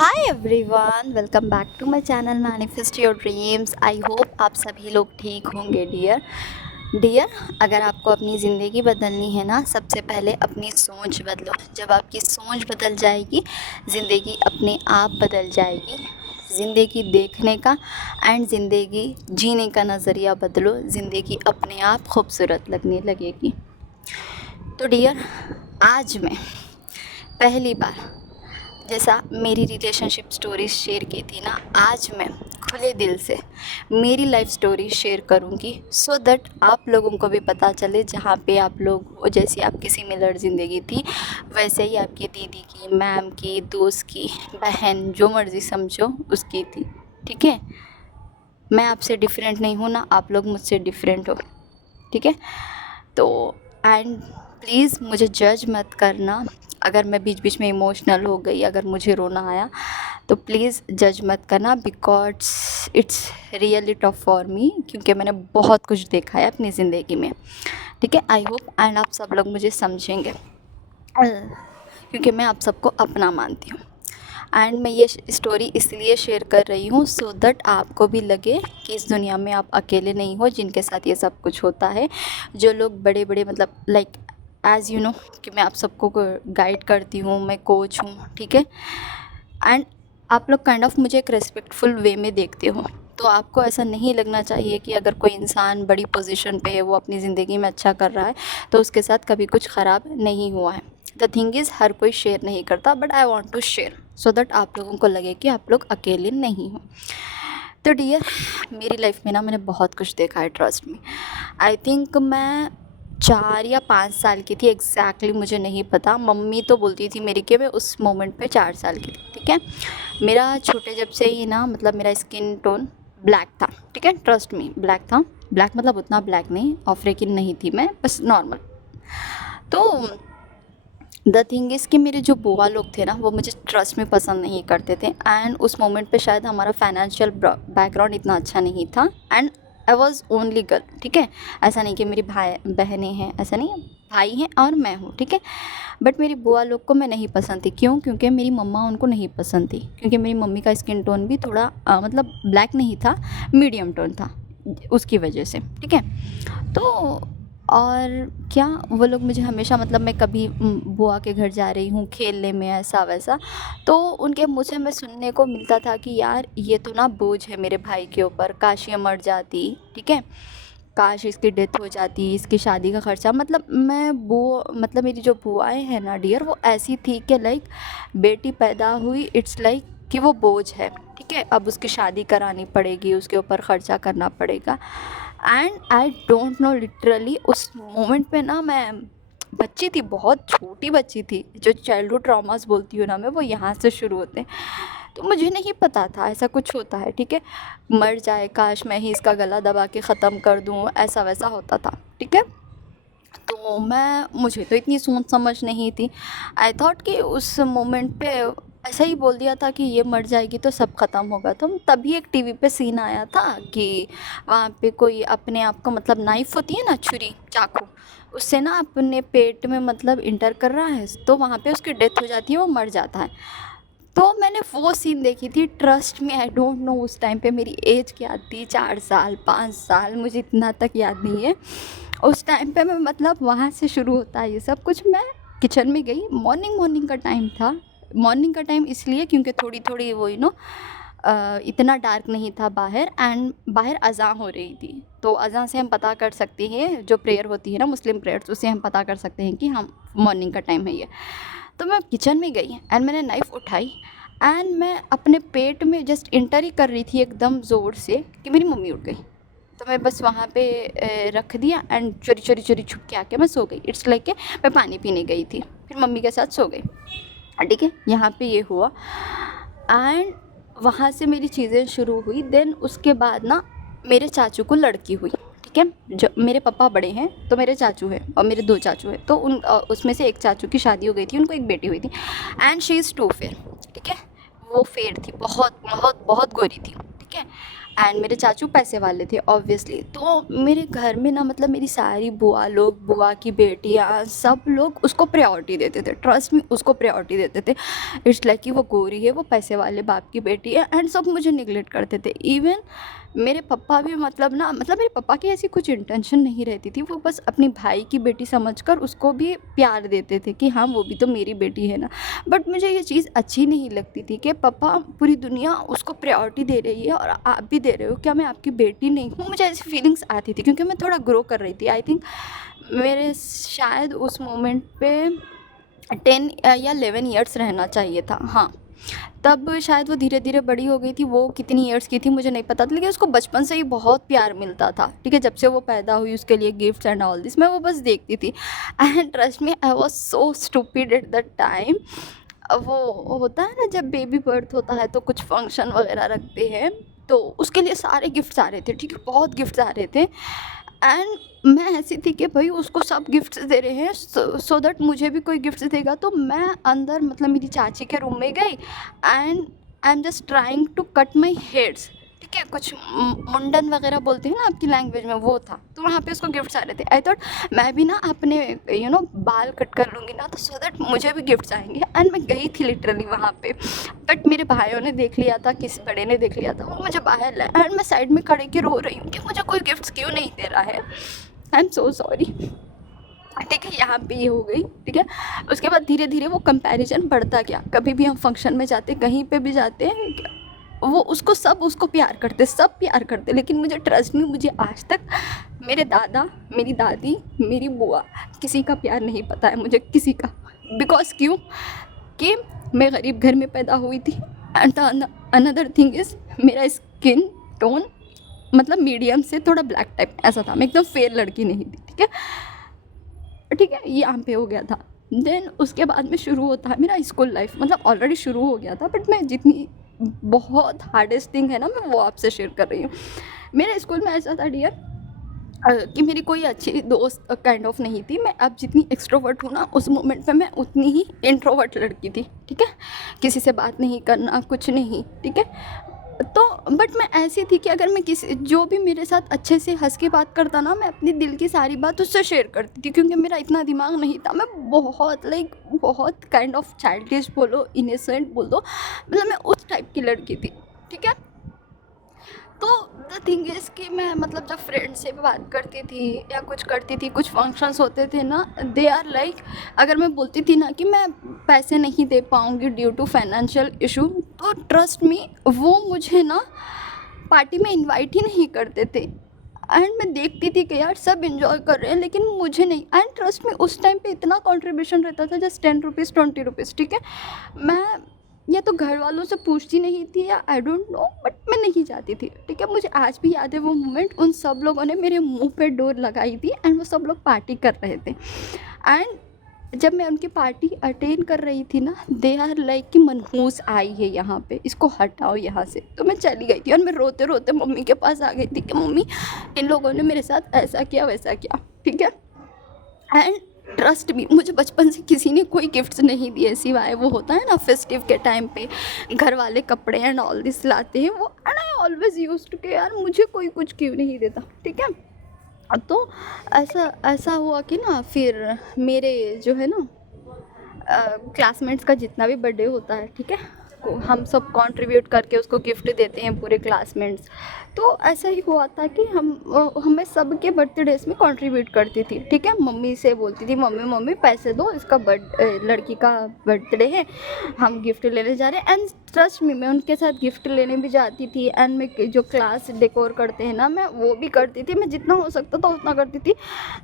Hi everyone, welcome back to my channel manifest your dreams. I hope आप सभी लोग ठीक होंगे। डियर, अगर आपको अपनी ज़िंदगी बदलनी है ना, सबसे पहले अपनी सोच बदलो। जब आपकी सोच बदल जाएगी, ज़िंदगी अपने आप बदल जाएगी। ज़िंदगी देखने का एंड ज़िंदगी जीने का नज़रिया बदलो, ज़िंदगी अपने आप खूबसूरत लगने लगेगी। तो डियर, आज मैं पहली बार, जैसा मेरी रिलेशनशिप स्टोरी शेयर की थी ना, आज मैं खुले दिल से मेरी लाइफ स्टोरी शेयर करूंगी, सो दैट आप लोगों को भी पता चले जहाँ पे आप लोग हो, जैसी आपकी सिमिलर ज़िंदगी थी वैसे ही आपकी दीदी की, मैम की, दोस्त की, बहन, जो मर्ज़ी समझो उसकी थी। ठीक है, मैं आपसे डिफरेंट नहीं हूँ ना आप लोग मुझसे डिफरेंट हो। ठीक है, तो एंड प्लीज़ मुझे जज मत करना। अगर मैं बीच बीच में इमोशनल हो गई, अगर मुझे रोना आया, तो प्लीज़ जज मत करना, because it's really tough for me, क्योंकि मैंने बहुत कुछ देखा है अपनी ज़िंदगी में। ठीक है, आई होप एंड आप सब लोग मुझे समझेंगे, क्योंकि मैं आप सबको अपना मानती हूँ। एंड मैं ये स्टोरी इसलिए शेयर कर रही हूँ सो दैट आपको भी लगे कि इस दुनिया में आप अकेले नहीं हो जिनके साथ ये सब कुछ होता है। जो लोग बड़े बड़े, मतलब लाइक एज़ यू नो कि मैं आप सबको गाइड करती हूँ, मैं कोच हूँ। ठीक है, एंड आप लोग काइंड ऑफ मुझे एक रिस्पेक्टफुल वे में देखते हो, तो आपको ऐसा नहीं लगना चाहिए कि अगर कोई इंसान बड़ी पोजीशन पे है, वो अपनी ज़िंदगी में अच्छा कर रहा है, तो उसके साथ कभी कुछ ख़राब नहीं हुआ है। द थिंग इज़, हर कोई शेयर नहीं करता, but I want to share so that आप लोगों को लगे कि आप लोग अकेले नहीं हो। तो डियर, मेरी लाइफ में ना मैंने बहुत कुछ देखा है, ट्रस्ट मी। आई थिंक मैं 4 या 5 साल की थी, एग्जैक्टली मुझे नहीं पता। मम्मी तो बोलती थी मेरी कि मैं उस मोमेंट पे 4 साल की थी। ठीक है, मेरा छोटे जब से ही ना, मतलब मेरा स्किन टोन ब्लैक था। ठीक है, ट्रस्ट मी, ब्लैक था। ब्लैक मतलब उतना ब्लैक नहीं, अफ्रीकन नहीं थी मैं, बस नॉर्मल। तो द थिंग इज़ कि मेरे जो बुआ लोग थे ना, वो मुझे ट्रस्ट में पसंद नहीं करते थे। एंड उस मोमेंट पे शायद हमारा फाइनेंशियल बैकग्राउंड इतना अच्छा नहीं था, and I was only girl. ठीक है, ऐसा नहीं कि मेरी भाई बहनें हैं, ऐसा नहीं है, भाई हैं और मैं हूँ। ठीक है, बट मेरी बुआ लोग को मैं नहीं पसंद थी। क्यों? क्योंकि मेरी मम्मा उनको नहीं पसंद थी, क्योंकि मेरी मम्मी का स्किन टोन भी थोड़ा मतलब ब्लैक नहीं था, मीडियम टोन था, उसकी वजह से। ठीक है, तो और क्या, वो लोग मुझे हमेशा, मतलब मैं कभी बुआ के घर जा रही हूँ खेलने में, ऐसा वैसा, तो उनके मुँह से मैं सुनने को मिलता था कि यार ये तो ना बोझ है मेरे भाई के ऊपर, काश ये मर जाती। ठीक है, काश इसकी डेथ हो जाती, इसकी शादी का खर्चा, मतलब मतलब मेरी जो बुआएं हैं ना डियर, वो ऐसी थी कि लाइक बेटी पैदा हुई, इट्स लाइक कि वो बोझ है। ठीक है, अब उसकी शादी करानी पड़ेगी, उसके ऊपर ख़र्चा करना पड़ेगा। And I don't know, literally उस मोमेंट पे ना, मैं बच्ची थी, बहुत छोटी बच्ची थी। जो चाइल्डहुड ट्रॉमास बोलती हूँ ना मैं, वो यहाँ से शुरू होते हैं। तो मुझे नहीं पता था ऐसा कुछ होता है। ठीक है, मर जाए, काश मैं ही इसका गला दबा के ख़त्म कर दूँ, ऐसा वैसा होता था। ठीक है, तो मुझे तो इतनी सोच समझ नहीं थी। आई थॉट कि उस मोमेंट पे ऐसा ही बोल दिया था कि ये मर जाएगी तो सब ख़त्म होगा। तो तभी एक टीवी पे सीन आया था कि वहाँ पे कोई अपने आप को, मतलब नाइफ़ होती है ना, छुरी, चाकू, उससे ना अपने पेट में मतलब इंटर कर रहा है, तो वहाँ पे उसकी डेथ हो जाती है, वो मर जाता है। तो मैंने वो सीन देखी थी। Trust me, I don't know उस टाइम पे मेरी एज क्या थी, 4 साल 5 साल, मुझे इतना तक याद नहीं है। उस टाइम पे मैं, मतलब वहाँ से शुरू होता है ये सब कुछ। मैं किचन में गई, मॉर्निंग का टाइम था। मॉर्निंग का टाइम इसलिए क्योंकि थोड़ी थोड़ी वो इतना डार्क नहीं था बाहर, एंड बाहर अज़ान हो रही थी। तो अज़ान से हम पता कर सकते हैं, जो प्रेयर होती है ना मुस्लिम प्रेयर्स, उससे हम पता कर सकते हैं कि हम मॉर्निंग का टाइम है ये। तो मैं किचन में गई एंड मैंने नाइफ़ उठाई, एंड मैं अपने पेट में जस्ट इंटर ही कर रही थी एकदम ज़ोर से कि मेरी मम्मी उठ गई। तो मैं बस वहाँ पे रख दिया, एंड चोरी चोरी चोरी छुप के आके मैं सो गई। इट्स लाइक कि मैं पानी पीने गई थी, फिर मम्मी के साथ सो गई। ठीक है, यहाँ पे ये हुआ, एंड वहाँ से मेरी चीज़ें शुरू हुई। देन उसके बाद ना मेरे चाचू को लड़की हुई। ठीक है, जो मेरे पापा बड़े हैं, तो मेरे चाचू हैं और मेरे 2 चाचू हैं। तो उसमें से एक चाचू की शादी हो गई थी, उनको एक बेटी हुई थी, and she is too fair. ठीक है, वो फेयर थी, बहुत बहुत बहुत गोरी थी। ठीक है, एंड मेरे चाचू पैसे वाले थे ऑब्वियसली। तो मेरे घर में ना मतलब मेरी सारी बुआ लोग, बुआ की बेटियाँ, सब लोग उसको प्रायोरिटी देते थे, ट्रस्ट में उसको प्रायोरिटी देते थे। इट्स लाइक कि वो गोरी है, वो पैसे वाले बाप की बेटी है, एंड सब मुझे निगलेक्ट करते थे। इवन मेरे पापा भी मतलब ना मतलब मेरे पापा की ऐसी कुछ इंटेंशन नहीं रहती थी, वो बस अपनी भाई की बेटी समझकर उसको भी प्यार देते थे कि हाँ वो भी तो मेरी बेटी है ना। बट मुझे ये चीज़ अच्छी नहीं लगती थी कि पापा पूरी दुनिया उसको प्रायोरिटी दे रही है और आप भी दे रहे हो, क्या मैं आपकी बेटी नहीं हूँ? मुझे ऐसी फीलिंग्स आती थी क्योंकि मैं थोड़ा ग्रो कर रही थी। आई थिंक मेरे शायद उस मोमेंट पे 10 या 11 ईयर्स रहना चाहिए था, हाँ। तब शायद वो धीरे धीरे बड़ी हो गई थी। वो कितनी ईयर्स की थी मुझे नहीं पता था, लेकिन उसको बचपन से ही बहुत प्यार मिलता था, ठीक है। जब से वो पैदा हुई उसके लिए गिफ्ट्स एंड ऑल दिस, मैं वो बस देखती थी। And trust me, I was so stupid at the time. वो होता है ना जब बेबी बर्थ होता है तो कुछ फंक्शन वगैरह रखते हैं, तो उसके लिए सारे गिफ्ट्स आ रहे थे, ठीक है, बहुत गिफ्ट्स आ रहे थे। एंड मैं ऐसी थी कि भाई उसको सब गिफ्ट्स दे रहे हैं, सो दैट मुझे भी कोई गिफ्ट्स देगा। तो मैं अंदर मतलब मेरी चाची के रूम में गई and I am just trying to cut my hairs, ठीक है, कुछ मुंडन वगैरह बोलते हैं ना आपकी लैंग्वेज में, वो था। तो वहाँ पे उसको गिफ्ट्स आ रहे थे। आई थॉट मैं भी ना अपने बाल कट कर लूँगी ना, तो सो दैट मुझे भी गिफ्ट्स आएंगे। एंड मैं गई थी लिटरली वहाँ पे, बट मेरे भाइयों ने देख लिया था, किसी बड़े ने देख लिया था, वो मुझे बाहर लाया एंड मैं साइड में खड़े के रो रही हूँ कि मुझे कोई गिफ्ट्स क्यों नहीं दे रहा है। आई एम सो सॉरी, ठीक है। यहाँ पे ये हो गई, ठीक है। उसके बाद धीरे धीरे वो कंपैरिजन बढ़ता गया। कभी भी हम फंक्शन में जाते, कहीं पे भी जाते हैं, वो उसको प्यार करते, सब प्यार करते, लेकिन मुझे ट्रस्ट में, मुझे आज तक मेरे दादा, मेरी दादी, मेरी बुआ, किसी का प्यार नहीं पता है मुझे, किसी का। बिकॉज क्यों कि मैं गरीब घर में पैदा हुई थी। एंड अनदर थिंग इज़ मेरा स्किन टोन मतलब मीडियम से थोड़ा ब्लैक टाइप ऐसा था, मैं एकदम फेयर लड़की नहीं थी, ठीक है, ठीक है। ये यहाँ पे हो गया था। देन उसके बाद में शुरू होता है मेरा स्कूल लाइफ, मतलब ऑलरेडी शुरू हो गया था, बट मैं जितनी बहुत हार्डेस्ट थिंग है ना मैं वो आपसे शेयर कर रही हूँ। मेरे स्कूल में ऐसा था डियर कि मेरी कोई अच्छी दोस्त काइंड ऑफ नहीं थी। मैं अब जितनी एक्सट्रोवर्ट हूँ ना, उस मोमेंट पे मैं उतनी ही इंट्रोवर्ट लड़की थी, ठीक है। किसी से बात नहीं करना, कुछ नहीं, ठीक है। तो बट मैं ऐसी थी कि अगर मैं किसी जो भी मेरे साथ अच्छे से हंस के बात करता ना, मैं अपनी दिल की सारी बात उससे शेयर करती थी, क्योंकि मेरा इतना दिमाग नहीं था। मैं बहुत बहुत काइंड ऑफ चाइल्डिश बोलो, इनोसेंट बोल दो, मतलब मैं उस टाइप की लड़की थी, ठीक है। तो द थिंग इज़ कि मैं मतलब जब फ्रेंड से भी बात करती थी या कुछ करती थी, कुछ फंक्शंस होते थे ना, दे आर लाइक, अगर मैं बोलती थी ना कि मैं पैसे नहीं दे पाऊँगी ड्यू टू फाइनेंशियल इशू, तो ट्रस्ट मी वो मुझे ना पार्टी में इनवाइट ही नहीं करते थे। एंड मैं देखती थी कि यार सब इन्जॉय कर रहे हैं लेकिन मुझे नहीं। एंड ट्रस्ट में उस टाइम पे इतना कंट्रीब्यूशन रहता था, जस्ट 10 रुपीज़ 20 रुपीज़, ठीक है। मैं या तो घर वालों से पूछती नहीं थी या आई डोंट नो, बट मैं नहीं जाती थी, ठीक है। मुझे आज भी याद है वो मोमेंट, उन सब लोगों ने मेरे मुंह पे डोर लगाई थी एंड वो सब लोग पार्टी कर रहे थे। एंड जब मैं उनकी पार्टी अटेंड कर रही थी ना, दे आर लाइक कि मनहूस आई है यहाँ पे, इसको हटाओ यहाँ से। तो मैं चली गई थी और मैं रोते रोते मम्मी के पास आ गई थी कि मम्मी इन लोगों ने मेरे साथ ऐसा किया वैसा किया, ठीक है। एंड ट्रस्ट भी, मुझे बचपन से किसी ने कोई गिफ्ट्स नहीं दिए सिवाय वो होता है ना फेस्टिव के टाइम पे घर वाले कपड़े एंड ऑल दिस लाते हैं वो। And I always use to के यार मुझे कोई कुछ क्यों नहीं देता, ठीक है। तो ऐसा ऐसा हुआ कि ना फिर मेरे जो है ना क्लासमेट्स का जितना भी बर्थडे होता है, ठीक है, हम सब कंट्रीब्यूट करके उसको गिफ्ट देते हैं पूरे क्लासमेट्स। तो ऐसा ही हुआ था कि हमें सबके बर्थडेज में कंट्रीब्यूट करती थी, ठीक है। मम्मी से बोलती थी मम्मी मम्मी पैसे दो, इसका लड़की का बर्थडे है, हम गिफ्ट लेने जा रहे हैं। एंड ट्रस्ट मी, मैं उनके साथ गिफ्ट लेने भी जाती थी। एंड मैं जो क्लास डेकोर करते हैं ना, मैं वो भी करती थी, मैं जितना हो सकता था उतना करती थी।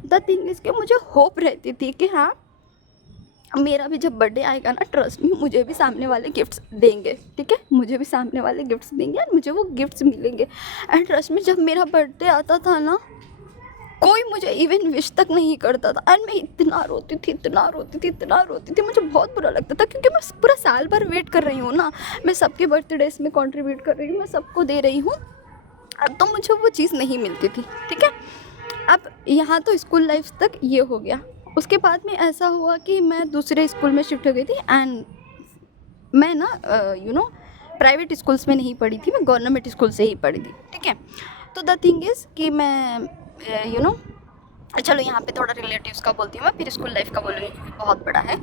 द थिंग इज़ कि मुझे होप रहती थी कि हाँ मेरा भी जब बर्थडे आएगा ना, ट्रस्ट में मुझे भी सामने वाले गिफ्ट्स देंगे, ठीक है, मुझे भी सामने वाले गिफ्ट्स देंगे और मुझे वो गिफ्ट्स मिलेंगे। एंड ट्रस्ट में जब मेरा बर्थडे आता था ना, कोई मुझे इवन विश तक नहीं करता था। एंड मैं इतना रोती थी, इतना रोती थी, इतना रोती थी, मुझे बहुत बुरा लगता था, क्योंकि मैं पूरा साल भर वेट कर रही हूँ ना, मैं सबके बर्थडेज में कंट्रीब्यूट कर रही हूँ, मैं सबको दे रही हूँ, अब तो मुझे वो चीज़ नहीं मिलती थी, ठीक है। अब यहाँ तो स्कूल लाइफ तक ये हो गया। उसके बाद में ऐसा हुआ कि मैं दूसरे स्कूल में शिफ्ट हो गई थी। एंड मैं ना प्राइवेट स्कूल्स में नहीं पढ़ी थी, मैं गवर्नमेंट स्कूल से ही पढ़ी थी, ठीक है। तो द थिंग इज़ कि मैं यू नो चलो यहाँ पे थोड़ा रिलेटिव्स का बोलती हूँ मैं, फिर स्कूल लाइफ का बोलूँगी क्योंकि बहुत बड़ा है।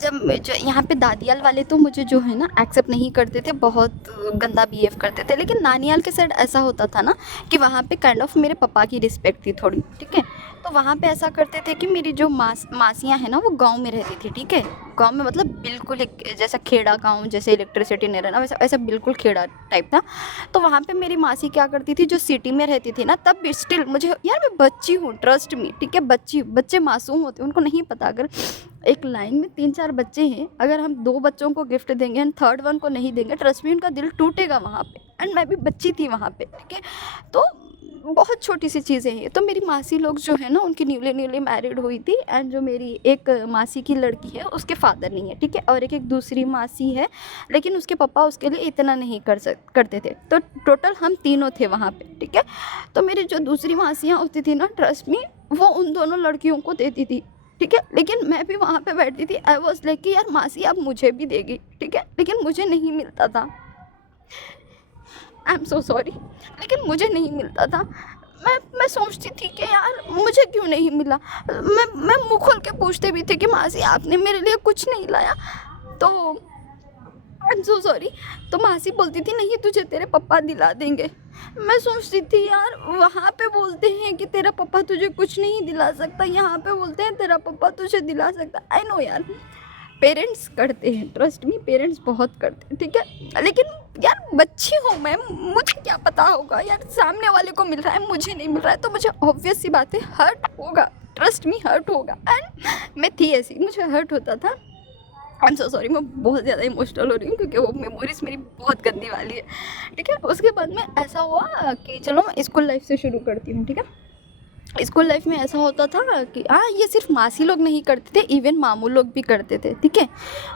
जब जो यहाँ पे दादियाल वाले तो मुझे जो है ना एक्सेप्ट नहीं करते थे, बहुत गंदा बिहेव करते थे, लेकिन नानियाल के साइड ऐसा होता था ना कि वहाँ पे काइंड ऑफ मेरे पापा की रिस्पेक्ट थी थोड़ी, ठीक है। तो वहाँ पे ऐसा करते थे कि मेरी जो मासियाँ हैं ना वो गाँव में रहती थी, ठीक है। गाँव में मतलब बिल्कुल एक जैसा खेड़ा गाँव, जैसे इलेक्ट्रिसिटी नहीं रहना वैसा वैसा बिल्कुल खेड़ा टाइप था। तो वहाँ पे मेरी मासी क्या करती थी, जो सिटी में रहती थी ना, तब भी स्टिल मुझे, यार मैं बच्ची हूँ, ट्रस्ट मी, ठीक है, बच्चे मासूम होते हैं, उनको नहीं पता। अगर एक लाइन में 3-4 बच्चे हैं, अगर हम 2 बच्चों को गिफ्ट देंगे एंड थर्ड वन को नहीं देंगे, ट्रस्ट मी उनका दिल टूटेगा वहाँ पे। एंड मैं भी बच्ची थी वहाँ पे, ठीक है। तो बहुत छोटी सी चीज़ें हैं। तो मेरी मासी लोग जो है ना, उनकी न्यूली मैरिड हुई थी, एंड जो मेरी एक मासी की लड़की है उसके फादर नहीं है, ठीक है, और एक दूसरी मासी है, लेकिन उसके पापा उसके लिए इतना नहीं करते थे। तो टोटल हम तीनों थे वहाँ पे, ठीक है। तो मेरी जो दूसरी मासियाँ होती थी ना, ट्रस्ट मी, वो उन दोनों लड़कियों को देती थी, ठीक है। लेकिन मैं भी वहाँ पे बैठती थी, आई वॉज लाइक कि यार मासी अब मुझे भी देगी, ठीक है, लेकिन मुझे नहीं मिलता था। आई एम सो सॉरी, लेकिन मुझे नहीं मिलता था। मैं सोचती थी कि यार मुझे क्यों नहीं मिला। मैं मुँह खोल के पूछते भी थे कि मासी आपने मेरे लिए कुछ नहीं लाया, तो आई एम सो सॉरी। तो मासी बोलती थी नहीं तुझे तेरे पापा दिला देंगे। मैं सोचती थी यार वहाँ पे बोलते हैं कि तेरा पापा तुझे कुछ नहीं दिला सकता, यहाँ पे बोलते हैं तेरा पापा तुझे दिला सकता। आई नो यार, पेरेंट्स करते हैं, ट्रस्ट मी, पेरेंट्स बहुत करते हैं, ठीक है। लेकिन यार बच्ची हूँ मैं, मुझे क्या पता होगा यार, सामने वाले को मिल रहा है मुझे नहीं मिल रहा है, तो मुझे ऑब्वियस सी बात है हर्ट होगा, ट्रस्ट मी हर्ट होगा। एंड मैं थी ऐसी, मुझे हर्ट होता था। आई एम सो सॉरी, मैं बहुत ज़्यादा इमोशनल हो रही हूँ क्योंकि वो मेमोरीज मेरी बहुत गंदी वाली है, ठीक है। उसके बाद में ऐसा हुआ कि चलो मैं स्कूल लाइफ से शुरू करती हूँ, ठीक है। स्कूल लाइफ में ऐसा होता था कि हाँ, ये सिर्फ मासी लोग नहीं करते थे, इवन मामू लोग भी करते थे, ठीक है।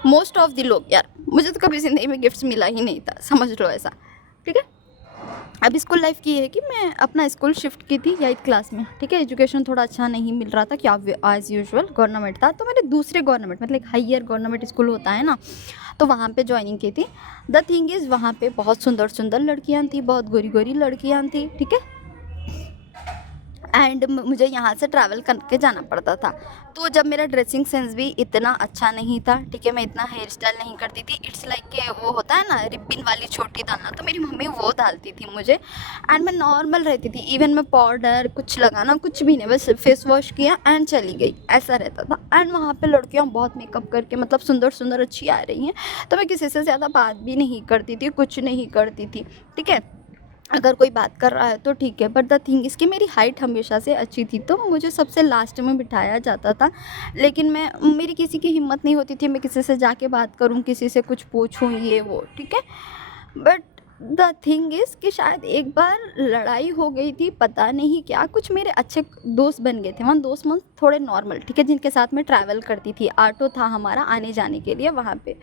मोस्ट ऑफ द लोग, यार मुझे तो कभी ज़िंदगी में गिफ्ट्स मिला ही नहीं था, समझ लो ऐसा, ठीक है। अब स्कूल लाइफ की है कि मैं अपना स्कूल शिफ्ट की थी 8th क्लास में, ठीक है। एजुकेशन थोड़ा अच्छा नहीं मिल रहा था, क्या एज़ यूजुअल गवर्नमेंट था, तो मैंने दूसरे गवर्नमेंट मतलब हायर गवर्नमेंट स्कूल होता है ना, तो वहाँ पे ज्वाइनिंग की थी। द थिंग इज़ वहाँ पे बहुत सुंदर सुंदर लड़कियाँ थी, बहुत गोरी गोरी लड़कियाँ थी, ठीक है। एंड मुझे यहाँ से ट्रैवल करके जाना पड़ता था। तो जब मेरा ड्रेसिंग सेंस भी इतना अच्छा नहीं था, ठीक है, मैं इतना हेयर स्टाइल नहीं करती थी, इट्स लाइक के वो होता है ना रिबिन वाली छोटी डालना, तो मेरी मम्मी वो डालती थी मुझे। एंड मैं नॉर्मल रहती थी, इवन मैं पाउडर कुछ लगाना कुछ भी नहीं, बस फेस वॉश किया एंड चली गई, ऐसा रहता था। एंड वहाँ पे लड़कियाँ बहुत मेकअप करके मतलब सुंदर सुंदर अच्छी आ रही हैं, तो मैं किसी से ज़्यादा बात भी नहीं करती थी, कुछ नहीं करती थी, ठीक है। अगर कोई बात कर रहा है तो ठीक है, बट द थिंग इसकी मेरी हाइट हमेशा से अच्छी थी, तो मुझे सबसे लास्ट में बिठाया जाता था। लेकिन मेरी किसी की हिम्मत नहीं होती थी, मैं किसी से जाके बात करूं, किसी से कुछ पूछूं, ये वो, ठीक है। बट द थिंग इज़ कि शायद एक बार लड़ाई हो गई थी, पता नहीं क्या, कुछ मेरे अच्छे दोस्त बन गए थे वहाँ, दोस्त मन थोड़े नॉर्मल, ठीक है, जिनके साथ मैं ट्रैवल करती थी, ऑटो था हमारा आने जाने के लिए वहाँ पे।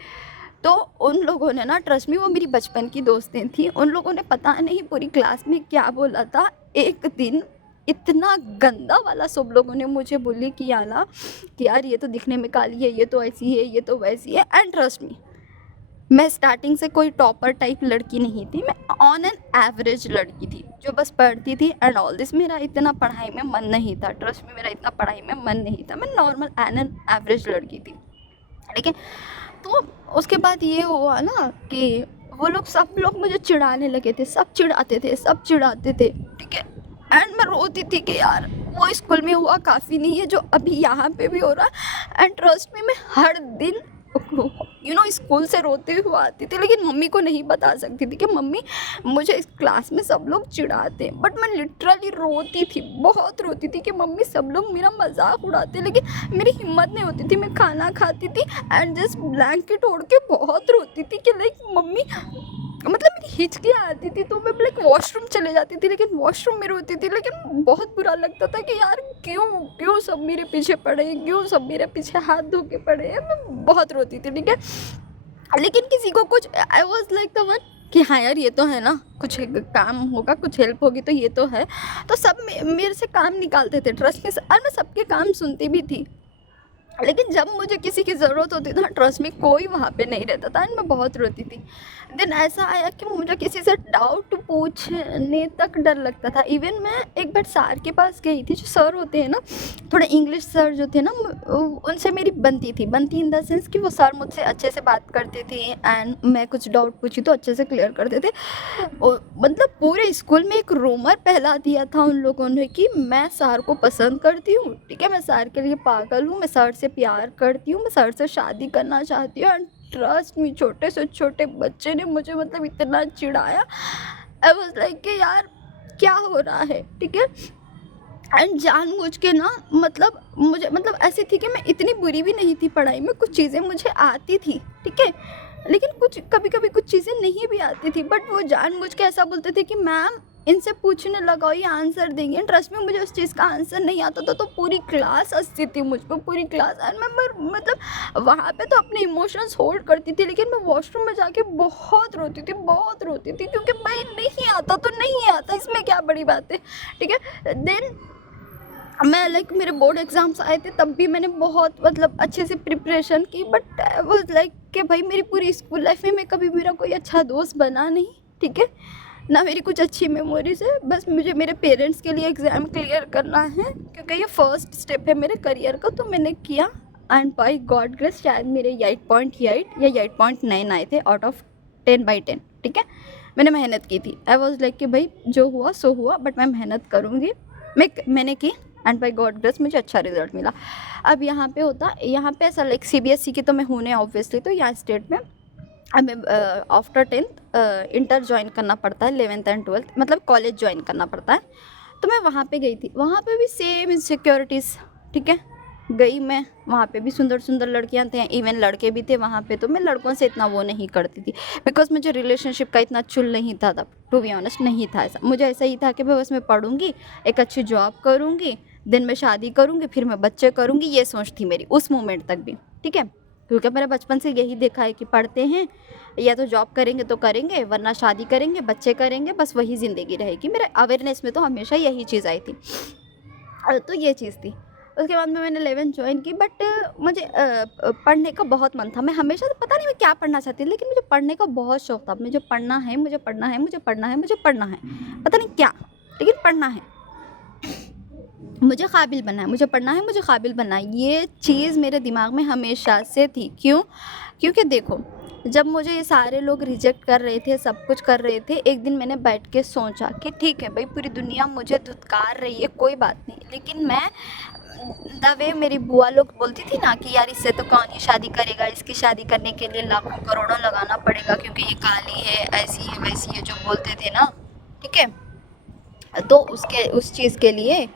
तो उन लोगों ने ना, ट्रस्ट मी, वो मेरी बचपन की दोस्तें थी, उन लोगों ने पता नहीं पूरी क्लास में क्या बोला था। एक दिन इतना गंदा वाला सब लोगों ने मुझे बोली कि याला कि यार ये तो दिखने में काली है, ये तो ऐसी है, ये तो वैसी है। एंड ट्रस्ट मी, मैं स्टार्टिंग से कोई टॉपर टाइप लड़की नहीं थी, मैं ऑन एन एवरेज लड़की थी जो बस पढ़ती थी एंड ऑल दिस। मेरा इतना पढ़ाई में मन नहीं था, ट्रस्ट मी, मेरा इतना पढ़ाई में मन नहीं था, मैं नॉर्मल एन एवरेज लड़की थी, ठीक है। तो उसके बाद ये हुआ ना कि वो लोग सब लोग मुझे चिढ़ाने लगे थे, सब चिढ़ाते थे, सब चिढ़ाते थे, ठीक है। एंड मैं रोती थी कि यार वो स्कूल में हुआ काफ़ी नहीं है जो अभी यहाँ पे भी हो रहा है। एंड ट्रस्ट में मैं हर दिन स्कूल से रोते हुए आती थी, लेकिन मम्मी को नहीं बता सकती थी कि मम्मी मुझे इस क्लास में सब लोग चिढ़ाते हैं। बट मैं लिटरली रोती थी, बहुत रोती थी कि मम्मी सब लोग मेरा मजाक उड़ाते, लेकिन मेरी हिम्मत नहीं होती थी। मैं खाना खाती थी एंड जस्ट ब्लैंकेट ओढ़ के बहुत रोती थी कि लाइक मम्मी, मतलब मेरी हिचकियाँ आती थी, तो मैं लाइक वॉशरूम चले जाती थी, लेकिन वॉशरूम में रोती थी। लेकिन बहुत बुरा लगता था कि यार क्यों सब मेरे पीछे पड़े हैं, क्यों सब मेरे पीछे हाथ धो के पड़े हैं। मैं बहुत रोती थी, ठीक है। लेकिन किसी को कुछ, आई वॉज लाइक द वन कि हाँ यार ये तो है ना, कुछ काम होगा, कुछ हेल्प होगी, तो ये तो है। तो सब मेरे से काम निकालते थे, ट्रस्ट में, और मैं सबके काम सुनती भी थी। लेकिन जब मुझे किसी की ज़रूरत होती थी ना, ट्रस्ट में कोई वहाँ पे नहीं रहता था एंड मैं बहुत रोती थी। देन ऐसा आया कि मुझे किसी से डाउट पूछने तक डर लगता था। इवन मैं एक बार सर के पास गई थी, जो सर होते हैं ना, थोड़े इंग्लिश सर जो थे ना, उनसे मेरी बनती इन द सेंस कि वो सर मुझसे अच्छे से बात करते थे एंड मैं कुछ डाउट पूछी तो अच्छे से क्लियर करते थे। मतलब पूरे स्कूल में एक रूमर फैला दिया था उन लोगों ने कि मैं सर को पसंद करती हूँ, ठीक है, मैं सर के लिए पागल हूँ, मैं सर से प्यार करती हूँ, मैं सर से शादी करना चाहती हूँ। एंड ट्रस्ट मी, छोटे से छोटे बच्चे ने मुझे मतलब इतना चिढ़ाया। आई वाज लाइक कि यार क्या हो रहा है, ठीक है। एंड जानबूझ के ना, मतलब मुझे मतलब ऐसी थी कि मैं इतनी बुरी भी नहीं थी पढ़ाई में, कुछ चीज़ें मुझे आती थी, ठीक है, लेकिन कुछ कभी कभी कुछ चीज़ें नहीं भी आती थी, बट वो जानबूझ के ऐसा बोलते थे कि मैम इनसे पूछने लगाओ ये आंसर देंगे। ट्रस्ट में मुझे उस चीज़ का आंसर नहीं आता था, तो पूरी क्लास हंसती थी मुझ पर, पूरी क्लास। एंड मैं मतलब वहाँ पे तो अपने इमोशंस होल्ड करती थी, लेकिन मैं वॉशरूम में जाके बहुत रोती थी, बहुत रोती थी, क्योंकि भाई नहीं आता तो नहीं आता, इसमें क्या बड़ी बात है, ठीक है। देन मैं लाइक मेरे बोर्ड एग्ज़ाम्स आए थे, तब भी मैंने बहुत मतलब अच्छे से प्रिपरेशन की, बट आई वाज लाइक कि भाई मेरी पूरी स्कूल लाइफ में कभी मेरा कोई अच्छा दोस्त बना नहीं, ठीक है, ना मेरी कुछ अच्छी मेमोरीज है। बस मुझे मेरे पेरेंट्स के लिए एग्ज़ाम क्लियर करना है, क्योंकि ये फर्स्ट स्टेप है मेरे करियर का, तो मैंने किया। एंड बाई गॉड ग्रेस शायद मेरे 8.8 या 8.9 आए थे आउट ऑफ 10/10, ठीक है। मैंने मेहनत की थी। आई वॉज लाइक कि भाई जो हुआ सो हुआ, बट मैं मेहनत करूँगी। मैंने की एंड बाई गॉड ग्रेस मुझे अच्छा रिजल्ट मिला। अब यहाँ पे ऐसा लाइक CBSE की तो मैं हूँ नहीं ऑब्वियसली, तो यहाँ स्टेट में हमें आफ्टर 10th इंटर ज्वाइन करना पड़ता है, 11th एंड 12th मतलब कॉलेज ज्वाइन करना पड़ता है। तो मैं वहाँ पे गई थी, वहाँ पे भी सेम इनसिक्योरिटीज़, ठीक है। गई मैं, वहाँ पे भी सुंदर सुंदर लड़कियाँ थे, इवन लड़के भी थे वहाँ पे। तो मैं लड़कों से इतना वो नहीं करती थी, बिकॉज मुझे रिलेशनशिप का इतना चुल नहीं था तब, टू बी ऑनेस्ट नहीं था ऐसा। मुझे ऐसा ही था कि भाई बस मैं पढ़ूंगी, एक अच्छी जॉब करूँगी, देन मैं शादी करूँगी, फिर मैं बच्चे करूँगी, ये सोच थी मेरी उस मोमेंट तक भी, ठीक है। क्योंकि मेरा बचपन से यही देखा है कि पढ़ते हैं या तो जॉब करेंगे तो करेंगे, वरना शादी करेंगे, बच्चे करेंगे, बस वही ज़िंदगी रहेगी। मेरे अवेयरनेस में तो हमेशा यही चीज़ आई थी। तो ये चीज़ थी। उसके बाद में मैंने 11th ज्वाइन की, बट मुझे पढ़ने का बहुत मन था। मैं हमेशा, पता नहीं मैं क्या पढ़ना चाहती थी, लेकिन मुझे पढ़ने का बहुत शौक था। मुझे पढ़ना है, मुझे पढ़ना है, मुझे पढ़ना है, मुझे पढ़ना है, पता नहीं क्या, लेकिन पढ़ना है, मुझे काबिल बनना है, मुझे पढ़ना है, मुझे काबिल बनना है। ये चीज़ मेरे दिमाग में हमेशा से थी। क्यों? क्योंकि देखो, जब मुझे ये सारे लोग रिजेक्ट कर रहे थे, सब कुछ कर रहे थे, एक दिन मैंने बैठ के सोचा कि ठीक है भाई, पूरी दुनिया मुझे धुतकार रही है, कोई बात नहीं, लेकिन मैं द वे मेरी बुआ लोग बोलती थी ना कि यार इससे तो कौन ही शादी करेगा, इसकी शादी करने के लिए लाखों करोड़ों लगाना पड़ेगा, क्योंकि ये काली है, ऐसी है, वैसी है, जो बोलते थे ना, ठीक है। तो उस चीज़ के लिए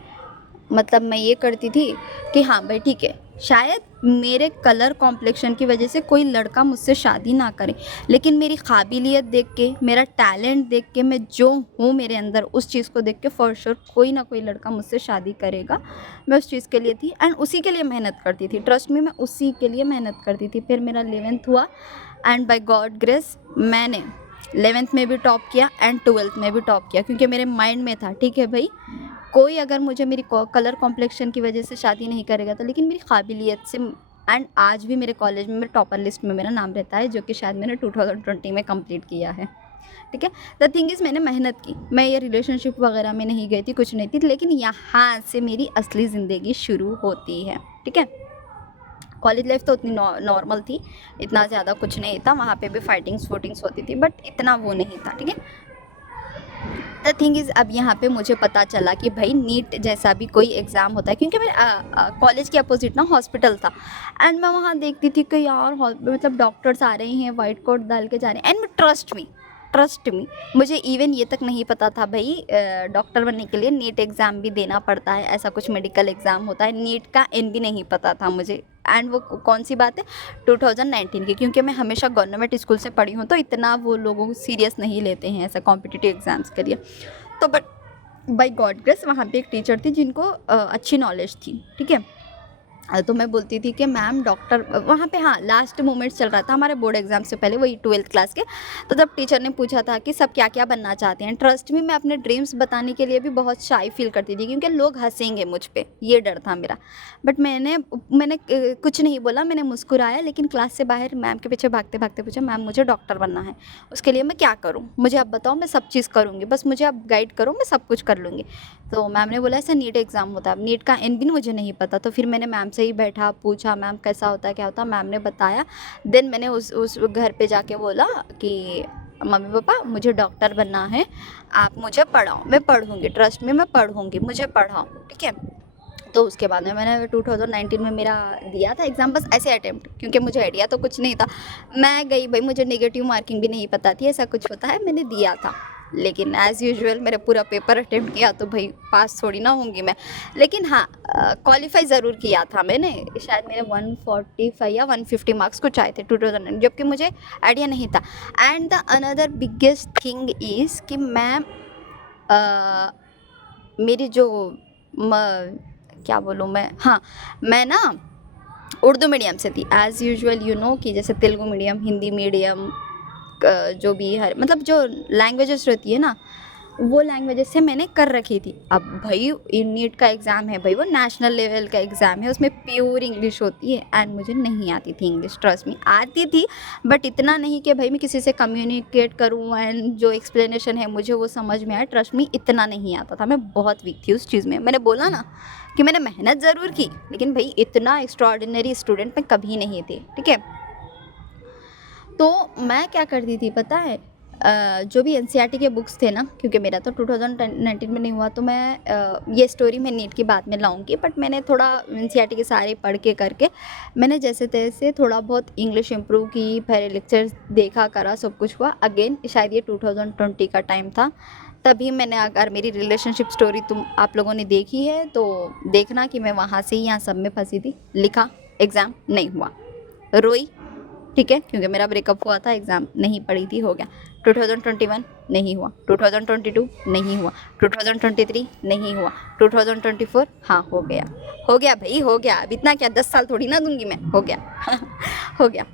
मतलब मैं ये करती थी कि हाँ भाई ठीक है, शायद मेरे कलर कॉम्प्लेक्शन की वजह से कोई लड़का मुझसे शादी ना करे, लेकिन मेरी काबिलियत देख के, मेरा टैलेंट देख के, मैं जो हूँ मेरे अंदर, उस चीज़ को देख के फॉर श्योर कोई ना कोई लड़का मुझसे शादी करेगा। मैं उस चीज़ के लिए थी एंड उसी के लिए मेहनत करती थी। ट्रस्ट मी, मैं उसी के लिए मेहनत करती थी। फिर मेरा 11th हुआ एंड बाय गॉड ग्रेस मैंने 11th में भी टॉप किया एंड 12th में भी टॉप किया, क्योंकि मेरे माइंड में था ठीक है भाई, कोई अगर मुझे मेरी कलर कॉम्प्लेक्शन की वजह से शादी नहीं करेगा, तो लेकिन मेरी काबिलियत से। एंड आज भी मेरे कॉलेज में, मेरे टॉपर लिस्ट में मेरा नाम रहता है, जो कि शायद मैंने 2020 में कंप्लीट किया है, ठीक है। द थिंग इज़, मैंने मेहनत की, मैं ये रिलेशनशिप वगैरह में नहीं गई थी, कुछ नहीं थी, लेकिन यहाँ से मेरी असली ज़िंदगी शुरू होती है, ठीक है। कॉलेज लाइफ तो उतनी नॉर्मल थी, इतना ज़्यादा कुछ नहीं था, वहाँ पे भी फाइटिंग्स वोटिंग्स होती थी, बट इतना वो नहीं था, ठीक है। द थिंग इज़, अब यहाँ पे मुझे पता चला कि भाई नीट जैसा भी कोई एग्ज़ाम होता है, क्योंकि मेरे कॉलेज के अपोजिट ना हॉस्पिटल था एंड मैं वहाँ देखती थी कि यार मतलब डॉक्टर्स आ रहे हैं, वाइट कोट डाल के जा रहे हैं, एंड ट्रस्ट मी, मुझे इवन ये तक नहीं पता था भाई डॉक्टर बनने के लिए नीट एग्ज़ाम भी देना पड़ता है, ऐसा कुछ मेडिकल एग्ज़ाम होता है, नीट का एन भी नहीं पता था मुझे। एंड वो कौन सी बात है, 2019 की, क्योंकि मैं हमेशा गवर्नमेंट स्कूल से पढ़ी हूँ, तो इतना वो लोगों को सीरियस नहीं लेते हैं ऐसा कॉम्पिटिटिव एग्ज़ाम्स के लिए। तो बट बाय गॉड ग्रेस वहाँ पे एक टीचर थी जिनको अच्छी नॉलेज थी, ठीक है। तो मैं बोलती थी कि मैम डॉक्टर वहाँ पे, हाँ लास्ट मोमेंट्स चल रहा था हमारे बोर्ड एग्जाम से पहले, वही 12th क्लास के। तो जब टीचर ने पूछा था कि सब क्या क्या बनना चाहते हैं, ट्रस्ट में मैं अपने ड्रीम्स बताने के लिए भी बहुत शाई फील करती थी, क्योंकि लोग हंसेंगे मुझ पे, ये डर था मेरा। बट मैंने मैंने कुछ नहीं बोला, मैंने मुस्कुराया, लेकिन क्लास से बाहर मैम के पीछे भागते भागते पूछा, मैम मुझे डॉक्टर बनना है, उसके लिए मैं क्या करूँ, मुझे आप बताओ, मैं सब चीज़ करूँगी, बस मुझे आप गाइड करो, मैं सब कुछ कर लूँगी। तो मैम ने बोला ऐसा नीट एग्ज़ाम होता है, अब नीट का एन भी मुझे नहीं पता। तो फिर मैंने मैम से ही बैठा, पूछा मैम कैसा होता है क्या होता है, मैम ने बताया। देन मैंने उस घर पे जाके बोला कि मम्मी पापा मुझे डॉक्टर बनना है, आप मुझे पढ़ाओ, मैं पढ़ूंगी, ट्रस्ट में मैं पढ़ूंगी, मुझे पढ़ाओ, ठीक है। तो उसके बाद में मैंने 2019 में मेरा दिया था एग्ज़ाम, बस ऐसे अटेम्प्ट, क्योंकि मुझे आइडिया तो कुछ नहीं था। मैं गई भाई, मुझे नेगेटिव मार्किंग भी नहीं पता थी ऐसा कुछ होता है, मैंने दिया था। लेकिन एज़ यूजुअल मेरा पूरा पेपर अटेम्प्ट किया, तो भाई पास थोड़ी ना होंगी मैं। लेकिन हाँ क्वालिफाई ज़रूर किया था मैंने, शायद मेरे 145 या 150 मार्क्स कुछ आए थे 2009, जबकि मुझे आइडिया नहीं था। And the another biggest thing is कि मैं मेरी जो क्या बोलूँ मैं, हाँ मैं ना उर्दू मीडियम से थी, एज़ यूजुअल यू नो कि जैसे तेलुगु मीडियम, हिंदी मीडियम, जो भी हर मतलब जो लैंग्वेजेस रहती है ना, वो लैंग्वेजेस से मैंने कर रखी थी। अब भाई नीट का एग्ज़ाम है भाई, वो नेशनल लेवल का एग्ज़ाम है, उसमें प्योर इंग्लिश होती है, एंड मुझे नहीं आती थी इंग्लिश, ट्रस्ट में आती थी, बट इतना नहीं कि भाई मैं किसी से कम्युनिकेट करूँ एंड जो एक्सप्लेनेशन है मुझे वो समझ में आए, ट्रस्ट में इतना नहीं आता था, मैं बहुत वीक थी उस चीज़ में। मैंने बोला ना कि मैंने मेहनत ज़रूर की, लेकिन भाई इतना एक्स्ट्राऑर्डिनरी स्टूडेंट मैं कभी नहीं थी, ठीक है। तो मैं क्या करती थी पता है, जो भी एनसीईआरटी के बुक्स थे ना, क्योंकि मेरा तो 2019 में नहीं हुआ, तो मैं ये स्टोरी मैं नीट की बाद में लाऊंगी, बट मैंने थोड़ा एनसीईआरटी के सारे पढ़ के करके मैंने जैसे तैसे थोड़ा बहुत इंग्लिश इम्प्रूव की, फिर लेक्चर्स देखा करा, सब कुछ हुआ। अगेन शायद ये 2020 का टाइम था, तभी मैंने, अगर मेरी रिलेशनशिप स्टोरी तुम आप लोगों ने देखी है तो देखना कि मैं वहाँ से ही यहाँ सब में फंसी थी। लिखा, एग्ज़ाम नहीं हुआ, रोई, ठीक है, क्योंकि मेरा ब्रेकअप हुआ था, एग्ज़ाम नहीं पढ़ी थी, हो गया। 2021 नहीं हुआ, 2022 नहीं हुआ, 2023 नहीं हुआ, 2024 हाँ हो गया, हो गया भाई हो गया, अब इतना क्या 10 साल थोड़ी ना दूंगी मैं, हो गया हो गया।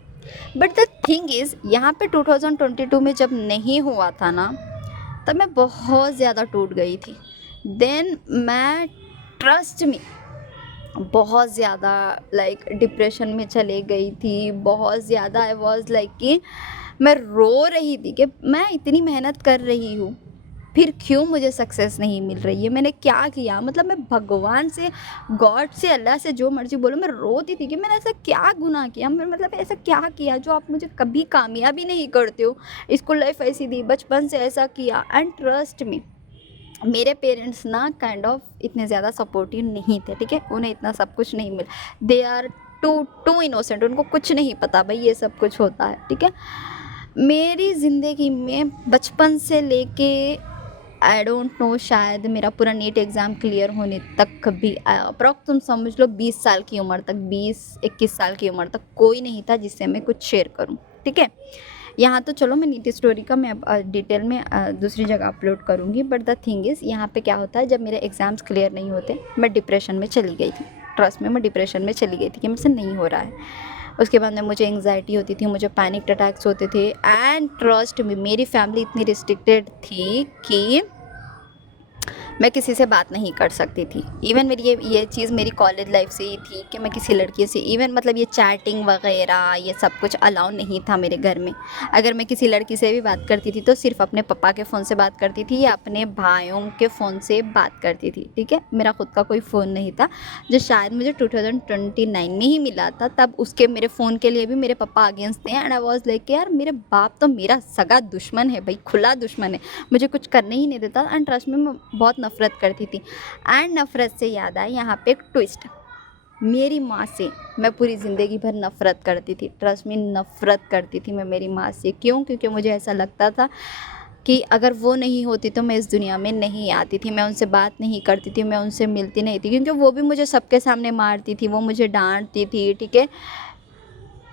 बट द थिंग इज़ यहाँ पे 2022 में जब नहीं हुआ था ना, तब मैं बहुत ज़्यादा टूट गई थी। देन मैं ट्रस्ट में बहुत ज़्यादा लाइक डिप्रेशन में चले गई थी, बहुत ज़्यादा आई वॉज लाइक कि मैं रो रही थी कि मैं इतनी मेहनत कर रही हूँ, फिर क्यों मुझे सक्सेस नहीं मिल रही है, मैंने क्या किया। मतलब मैं भगवान से, गॉड से, अल्लाह से, जो मर्जी बोलो, मैं रोती थी कि मैंने ऐसा क्या गुनाह किया, मैं मतलब ऐसा क्या किया जो आप मुझे कभी कामयाबी नहीं करते हो, स्कूल लाइफ ऐसी दी, बचपन से ऐसा किया। एंड ट्रस्ट मी, मेरे पेरेंट्स ना काइंड ऑफ इतने ज़्यादा सपोर्टिव नहीं थे, ठीक है, उन्हें इतना सब कुछ नहीं मिला, they are too too innocent, उनको कुछ नहीं पता भाई ये सब कुछ होता है, ठीक है। मेरी ज़िंदगी में बचपन से लेके आई डोंट नो, शायद मेरा पूरा नीट एग्ज़ाम क्लियर होने तक कभी अप्रॉक्स तुम समझ लो 20 साल की उम्र तक, 20-21 साल की उम्र तक कोई नहीं था जिससे मैं कुछ शेयर करूं, ठीक है। यहाँ तो चलो मैं नीट स्टोरी का मैं डिटेल में दूसरी जगह अपलोड करूँगी, बट द थिंग इज़ यहाँ पे क्या होता है, जब मेरे एग्ज़ाम्स क्लियर नहीं होते मैं डिप्रेशन में चली गई थी, ट्रस्ट में मैं डिप्रेशन में चली गई थी कि मुझसे नहीं हो रहा है। उसके बाद में मुझे एंग्जाइटी होती थी, मुझे पैनिक अटैक्स होते थे, एंड ट्रस्ट में मेरी फैमिली इतनी रिस्ट्रिक्टेड थी कि मैं किसी से बात नहीं कर सकती थी। इवन मेरी ये चीज़ मेरी कॉलेज लाइफ से ही थी कि मैं किसी लड़की से इवन मतलब ये चैटिंग वगैरह ये सब कुछ अलाउ नहीं था मेरे घर में। अगर मैं किसी लड़की से भी बात करती थी तो सिर्फ अपने पापा के फ़ोन से बात करती थी या अपने भाइयों के फ़ोन से बात करती थी, ठीक है। मेरा खुद का कोई फ़ोन नहीं था, जो शायद मुझे 2029 में ही मिला था। तब उसके मेरे फ़ोन के लिए भी मेरे पापा अगेंस्ट थे, एंड आई वॉज लाइक यार मेरे बाप तो मेरा सगा दुश्मन है भाई, खुला दुश्मन है, मुझे कुछ करने ही नहीं देता। एंड ट्रस्ट में मैं बहुत नफ़रत करती थी। एंड नफ़रत से याद आया यहाँ पे एक ट्विस्ट, मेरी माँ से मैं पूरी ज़िंदगी भर नफ़रत करती थी, ट्रस्ट में नफ़रत करती थी मैं मेरी माँ से। क्यों? क्योंकि मुझे ऐसा लगता था कि अगर वो नहीं होती तो मैं इस दुनिया में नहीं आती थी, मैं उनसे बात नहीं करती थी, मैं उनसे मिलती नहीं थी, क्योंकि वो भी मुझे सबके सामने मारती थी, वो मुझे डांटती थी, ठीक है।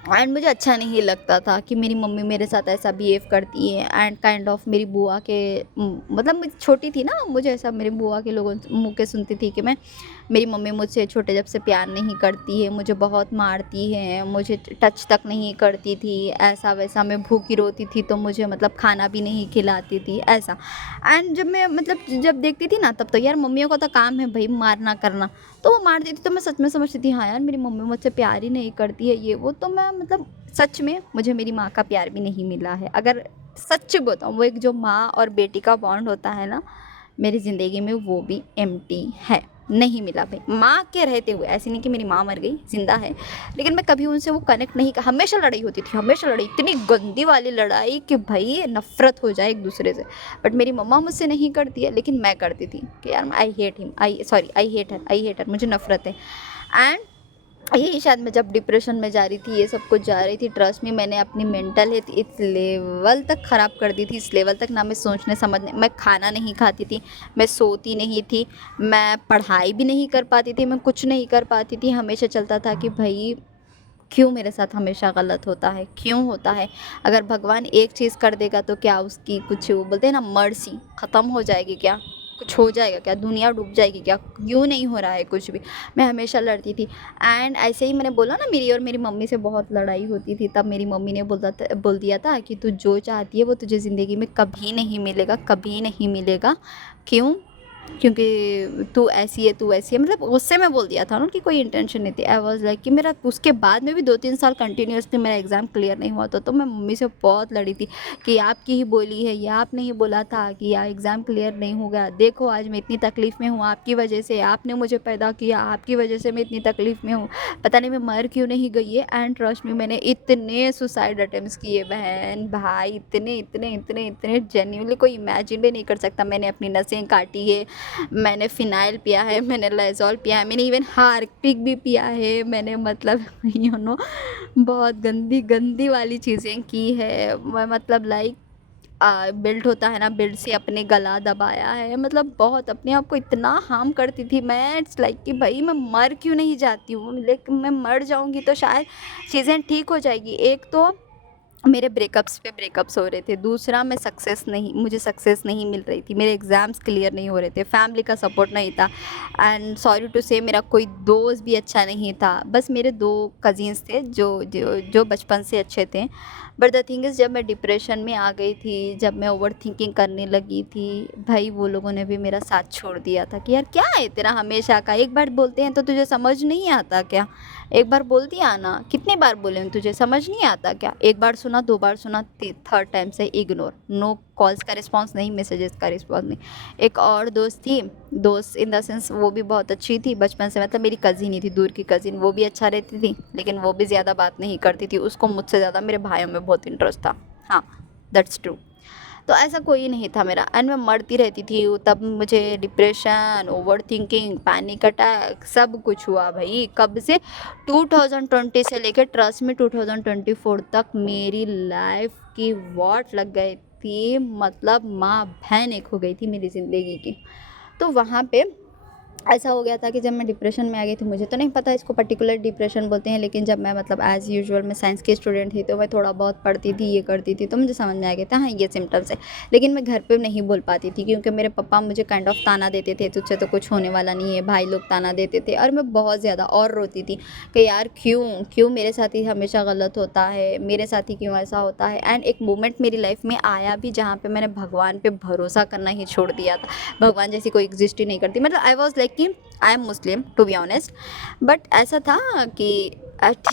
एंड मुझे अच्छा नहीं लगता था कि मेरी मम्मी मेरे साथ ऐसा बिहेव करती है। एंड काइंड ऑफ मेरी बुआ के मतलब मैं छोटी थी ना, मुझे ऐसा मेरी बुआ के लोगों मुँह के सुनती थी कि मैं मेरी मम्मी मुझसे छोटे जब से प्यार नहीं करती है, मुझे बहुत मारती है, मुझे टच तक नहीं करती थी, ऐसा वैसा। मैं भूखी रोती थी तो मुझे मतलब खाना भी नहीं खिलाती थी, ऐसा। एंड जब मैं मतलब जब देखती थी ना, तब तो यार मम्मियों का तो काम है भाई मारना करना, तो वो मार देती, तो मैं सच में समझती थी हाँ यार मेरी मम्मी मुझसे प्यार ही नहीं करती है ये वो। तो मैं मतलब सच में मुझे मेरी माँ का प्यार भी नहीं मिला है। अगर सच बताऊँ, वो एक जो माँ और बेटी का बॉन्ड होता है ना मेरी ज़िंदगी में, वो भी एम्प्टी है, नहीं मिला भाई। माँ के रहते हुए, ऐसे नहीं कि मेरी माँ मर गई, जिंदा है, लेकिन मैं कभी उनसे वो कनेक्ट नहीं, हमेशा लड़ाई होती थी, हमेशा लड़ाई, इतनी गंदी वाली लड़ाई कि भाई नफरत हो जाए एक दूसरे से। बट मेरी मम्मा मुझसे नहीं करती है, लेकिन मैं करती थी कि यार I hate him, I hate her, मुझे नफरत है। एंड यही शायद मैं जब डिप्रेशन में जा रही थी, ये सब कुछ जा रही थी, ट्रस्ट में मैंने अपनी मेंटल हेल्थ इस लेवल तक ख़राब कर दी थी, इस लेवल तक ना मैं सोचने समझने, मैं खाना नहीं खाती थी, मैं सोती नहीं थी, मैं पढ़ाई भी नहीं कर पाती थी, मैं कुछ नहीं कर पाती थी। हमेशा चलता था कि भाई क्यों मेरे साथ हमेशा गलत होता है, क्यों होता है। अगर भगवान एक चीज़ कर देगा तो क्या उसकी कुछ, वो बोलते हैं ना मर्सी, ख़त्म हो जाएगी क्या, कुछ हो जाएगा क्या, दुनिया डूब जाएगी क्या, क्यों नहीं हो रहा है कुछ भी। मैं हमेशा लड़ती थी। एंड ऐसे ही मैंने बोला ना, मेरी और मेरी मम्मी से बहुत लड़ाई होती थी, तब मेरी मम्मी ने बोल दिया था कि तू जो चाहती है वो तुझे ज़िंदगी में कभी नहीं मिलेगा, कभी नहीं मिलेगा। क्यों? क्योंकि तू ऐसी है, तू ऐसी है, मतलब गुस्से में बोल दिया था ना, कि कोई इंटेंशन नहीं थी। आई वॉज लाइक कि मेरा उसके बाद में भी 2-3 साल कंटिन्यूसली मेरा एग्ज़ाम क्लियर नहीं हुआ था, तो मैं मम्मी से बहुत लड़ी थी कि आपकी ही बोली है, या आपने ही बोला था कि यार एग्ज़ाम क्लियर नहीं हो गया, देखो आज मैं इतनी तकलीफ़ में हूँ आपकी वजह से, आपने मुझे पैदा किया, आपकी वजह से मैं इतनी तकलीफ़ में हूँ, पता नहीं मैं मर क्यों नहीं गई है। एंड ट्रस्ट में मैंने इतने सुसाइड अटेम्प्ट्स किए बहन भाई, इतने इतने इतने इतने, जेन्युइनली कोई इमेजिन भी नहीं कर सकता। मैंने अपनी नसें काटी है, मैंने फ़िनाइल पिया है, मैंने लाइज़ॉल पिया है, मैंने इवन हार्पिक भी पिया है, मैंने मतलब बहुत गंदी गंदी वाली चीज़ें की है। मैं मतलब लाइक बेल्ट होता है ना, बेल्ट से अपने गला दबाया है, मतलब बहुत अपने आप को इतना हार्म करती थी मैं। इट्स लाइक कि भाई मैं मर क्यों नहीं जाती हूँ, लेकिन मैं मर जाऊँगी तो शायद चीज़ें ठीक हो जाएगी। एक तो मेरे ब्रेकअप्स पे ब्रेकअप्स हो रहे थे, दूसरा मैं सक्सेस नहीं, मुझे सक्सेस नहीं मिल रही थी, मेरे एग्ज़ाम्स क्लियर नहीं हो रहे थे, फैमिली का सपोर्ट नहीं था, एंड सॉरी टू से मेरा कोई दोस्त भी अच्छा नहीं था। बस मेरे 2 कज़िन्स थे जो बचपन से अच्छे थे। बट द थिंग इज़, जब मैं डिप्रेशन में आ गई थी, जब मैं ओवर थिंकिंग करने लगी थी, भाई वो लोगों ने भी मेरा साथ छोड़ दिया था कि यार क्या है तेरा हमेशा का, एक बार बोलते हैं तो तुझे समझ नहीं आता क्या, एक बार बोल दिया ना, कितनी बार बोले तुझे समझ नहीं आता क्या, एक बार सुना, 2 बार सुना, थर्ड टाइम से इग्नोर, नो कॉल्स का रिस्पांस नहीं, मैसेजेस का रिस्पांस नहीं। एक और दोस्त थी, दोस्त इन द सेंस वो भी बहुत अच्छी थी बचपन से, मतलब मेरी कज़िन ही थी, दूर की कज़िन, वो भी अच्छा रहती थी, लेकिन वो भी ज़्यादा बात नहीं करती थी, उसको मुझसे ज़्यादा मेरे भाइयों में बहुत इंटरेस्ट था। हाँ, दैट्स ट्रू। तो ऐसा कोई नहीं था मेरा, एंड मैं मरती रहती थी। तब मुझे depression, over thinking, panic attack सब कुछ हुआ भाई। कब से? 2020 से लेकर ट्रस्ट में 2024 तक मेरी लाइफ की वॉट लग गई थी, मतलब माँ बहन एक हो गई थी मेरी ज़िंदगी की। तो वहाँ पे ऐसा हो गया था कि जब मैं डिप्रेशन में आ गई थी, मुझे तो नहीं पता इसको पर्टिकुलर डिप्रेशन बोलते हैं, लेकिन जब मैं मतलब एज़ यूजुअल मैं साइंस की स्टूडेंट थी, तो मैं थोड़ा बहुत पढ़ती थी, ये करती थी, तो मुझे समझ में आ गया था हाँ ये सिम्टम्स है। लेकिन मैं घर पे नहीं बोल पाती थी, क्योंकि मेरे पापा मुझे काइंड ऑफ ताना देते थे, तुझसे तो कुछ होने वाला नहीं है, भाई लोग ताना देते थे, और मैं बहुत ज़्यादा और रोती थी कि यार क्यों क्यों मेरे साथ ही हमेशा गलत होता है, मेरे साथ ही क्यों ऐसा होता है। एंड एक मोमेंट मेरी लाइफ में आया भी जहाँ पे मैंने भगवान पे भरोसा करना ही छोड़ दिया था। भगवान जैसी कोई एग्जिस्ट ही नहीं करती, मतलब आई वॉज लाइक कि I am Muslim to be honest, but ऐसा था कि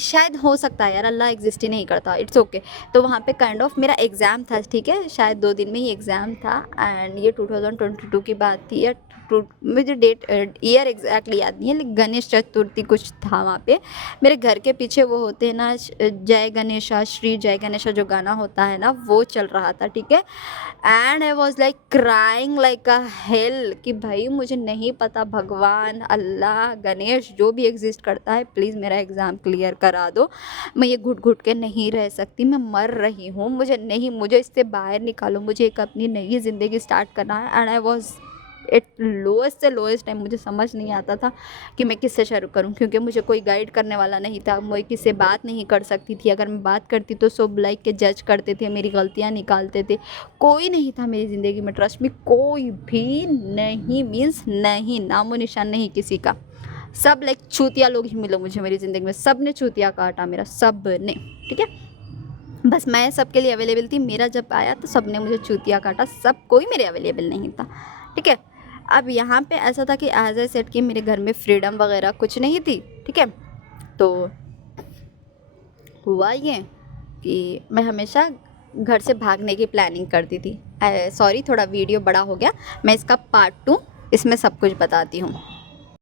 शायद हो सकता है यार अल्लाह एग्जिस्ट ही नहीं करता, इट्स ओके। तो वहाँ पे काइंड ऑफ मेरा एग्ज़ाम था, ठीक है, शायद 2 दिन में ही एग्ज़ाम था, एंड ये 2022 की बात थी, या मुझे डेट ईयर एग्जैक्टली याद नहीं है, लेकिन गणेश चतुर्थी कुछ था वहाँ पे। मेरे घर के पीछे वो होते हैं ना, जय गणेशा, श्री जय गणेशा जो गाना होता है ना, वो चल रहा था, ठीक है। And I was like crying like a hello कि भाई मुझे नहीं पता, भगवान, अल्लाह, गणेश जो भी एग्जिस्ट करता है, प्लीज़ मेरा एग्ज़ाम क्लियर करा दो, मैं ये घुट घुट के नहीं रह सकती, मैं मर रही हूँ, मुझे इससे बाहर निकालो, मुझे एक अपनी नई ज़िंदगी स्टार्ट करना है। And I was at lowest से लोएस्ट टाइम मुझे समझ नहीं आता था कि मैं किससे शुरू करूं, क्योंकि मुझे कोई गाइड करने वाला नहीं था। मैं किससे बात नहीं कर सकती थी, अगर मैं बात करती तो सब लाइक के जज करते थे, मेरी गलतियां निकालते थे। कोई नहीं था मेरी ज़िंदगी में, ट्रस्ट मी, कोई भी नहीं, मीन्स नहीं, नामो निशान नहीं किसी का। सब लाइक चूतिया लोग ही मिले मुझे मेरी ज़िंदगी में, सब ने चूतिया काटा मेरा, सब ने, ठीक है। बस मैं सबके लिए अवेलेबल थी, मेरा जब आया तो सब ने मुझे चूतिया काटा, सब कोई मेरे अवेलेबल नहीं था, ठीक है। अब यहाँ पे ऐसा था कि एज ए सेट कि मेरे घर में फ्रीडम वगैरह कुछ नहीं थी, ठीक है। तो हुआ ये कि मैं हमेशा घर से भागने की प्लानिंग करती थी। सॉरी, थोड़ा वीडियो बड़ा हो गया, मैं इसका पार्ट 2 इसमें सब कुछ बताती हूँ।